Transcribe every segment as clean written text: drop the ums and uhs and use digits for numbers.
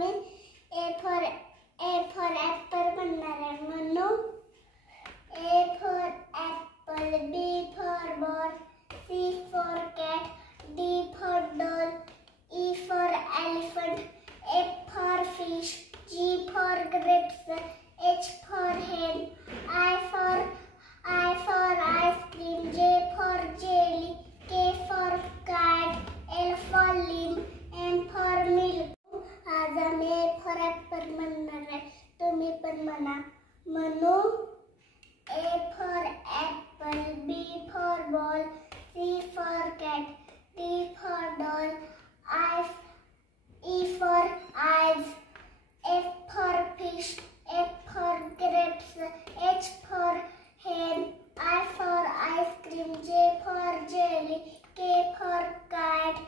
Me A for apple बनणार आहे. म्हणू A for apple, B for ball, C for cat, D for doll, E for elephant, F for fish, G for grapes, H for hen, I for ice cream, J for jelly, K for kite, L for limb, M for milk. आज आम्ही A for apple म्हणणार आहे. तुम्ही पण म्हणा. म्हणू A for apple, B for ball, C for cat, D for doll, E for eyes, F for fish, F for grapes, H for hen, I for ice cream, J for jelly, K for kite,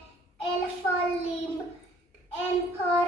L for limb, M for